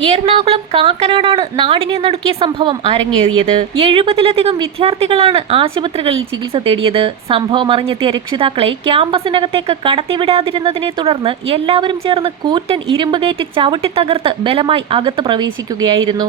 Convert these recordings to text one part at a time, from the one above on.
എറണാകുളം കാക്കനാടാണ് നാടിനെ നടുക്കിയ സംഭവം അരങ്ങേറിയത്. എഴുപതിലധികം വിദ്യാർത്ഥികളാണ് ആശുപത്രികളിൽ ചികിത്സ തേടിയത്. സംഭവം അറിഞ്ഞെത്തിയ രക്ഷിതാക്കളെ ക്യാമ്പസിനകത്തേക്ക് കടത്തിവിടാതിരുന്നതിനെ തുടർന്ന് എല്ലാവരും ചേർന്ന് കൂറ്റൻ ഇരുമ്പ് ഗേറ്റ് ബലമായി അകത്ത് പ്രവേശിക്കുകയായിരുന്നു.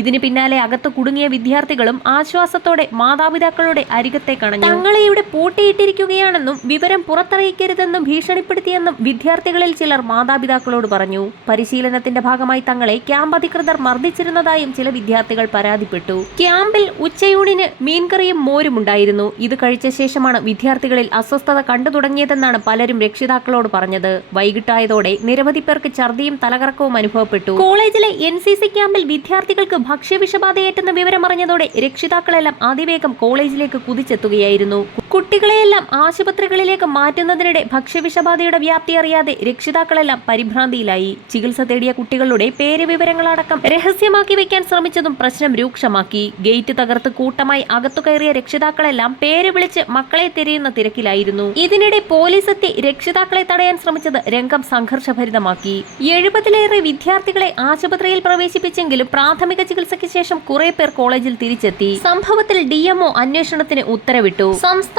ഇതിന് പിന്നാലെ അകത്ത് കുടുങ്ങിയ വിദ്യാർത്ഥികളും ആശ്വാസത്തോടെ മാതാപിതാക്കളുടെ അരികത്തെ കണഞ്ഞു. തങ്ങളെ ഇവിടെ പൂട്ടിയിട്ടിരിക്കുകയാണെന്നും വിവരം പുറത്തറിയിക്കരുതെന്നും ഭീഷണിപ്പെടുത്തിയെന്നും വിദ്യാർത്ഥികളിൽ ചിലർ മാതാപിതാക്കളോട് പറഞ്ഞു. പരിശീലനത്തിന്റെ ഭാഗമായി തങ്ങളെ ക്യാമ്പ് അധികൃതർ മർദ്ദിച്ചിരുന്നതായും ചില വിദ്യാർത്ഥികൾ പരാതിപ്പെട്ടു. ക്യാമ്പിൽ ഉച്ചയൂണിന് മീൻകറിയും മോരും ഉണ്ടായിരുന്നു. ഇത് കഴിച്ച ശേഷമാണ് വിദ്യാർത്ഥികളിൽ അസ്വസ്ഥത കണ്ടു തുടങ്ങിയതെന്നാണ് പലരും രക്ഷിതാക്കളോട് പറഞ്ഞത്. വൈകിട്ടായതോടെ നിരവധി പേർക്ക് ഛർദിയും തലകറക്കവും അനുഭവപ്പെട്ടു. കോളേജിലെ എൻ ക്യാമ്പിൽ വിദ്യാർത്ഥികൾക്ക് ഭക്ഷ്യവിഷബാധയേറ്റെന്ന വിവരമറിഞ്ഞതോടെ രക്ഷിതാക്കളെല്ലാം അതിവേഗം കോളേജിലേക്ക് കുതിച്ചെത്തുകയായിരുന്നു. കുട്ടികളെയെല്ലാം ആശുപത്രികളിലേക്ക് മാറ്റുന്നതിനിടെ ഭക്ഷ്യവിഷബാധയുടെ വ്യാപ്തി അറിയാതെ രക്ഷിതാക്കളെല്ലാം പരിഭ്രാന്തിയിലായി. ചികിത്സ തേടിയ കുട്ടികളുടെ പേര് വിവരങ്ങളടക്കം രഹസ്യമാക്കി വെക്കാൻ ശ്രമിച്ചതും പ്രശ്നം രൂക്ഷമാക്കി. ഗേറ്റ് തകർത്ത് കൂട്ടമായി അകത്തു കയറിയ രക്ഷിതാക്കളെല്ലാം പേര് വിളിച്ച് മക്കളെ തിരയുന്ന തിരക്കിലായിരുന്നു. ഇതിനിടെ പോലീസ് എത്തി രക്ഷിതാക്കളെ തടയാൻ ശ്രമിച്ചത് രംഗം സംഘർഷഭരിതമാക്കി. എഴുപതിലേറെ വിദ്യാർത്ഥികളെ ആശുപത്രിയിൽ പ്രവേശിപ്പിച്ചെങ്കിലും പ്രാഥമിക ചികിത്സയ്ക്ക് ശേഷം കുറെ പേർ കോളേജിൽ തിരിച്ചെത്തി. സംഭവത്തിൽ ഡിഎംഒ അന്വേഷണത്തിന് ഉത്തരവിട്ടു.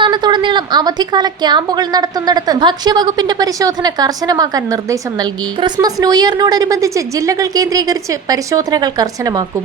സംസ്ഥാനത്തുടനീളം അവധിക്കാല ക്യാമ്പുകൾ നടത്തുന്നിടത്ത് ഭക്ഷ്യവകുപ്പിന്റെ പരിശോധന കർശനമാക്കാൻ നിർദ്ദേശം നൽകി. ക്രിസ്മസ് ന്യൂ ഇയറിനോടനുബന്ധിച്ച് ജില്ലകൾ കേന്ദ്രീകരിച്ച് പരിശോധനകൾ കർശനമാക്കും.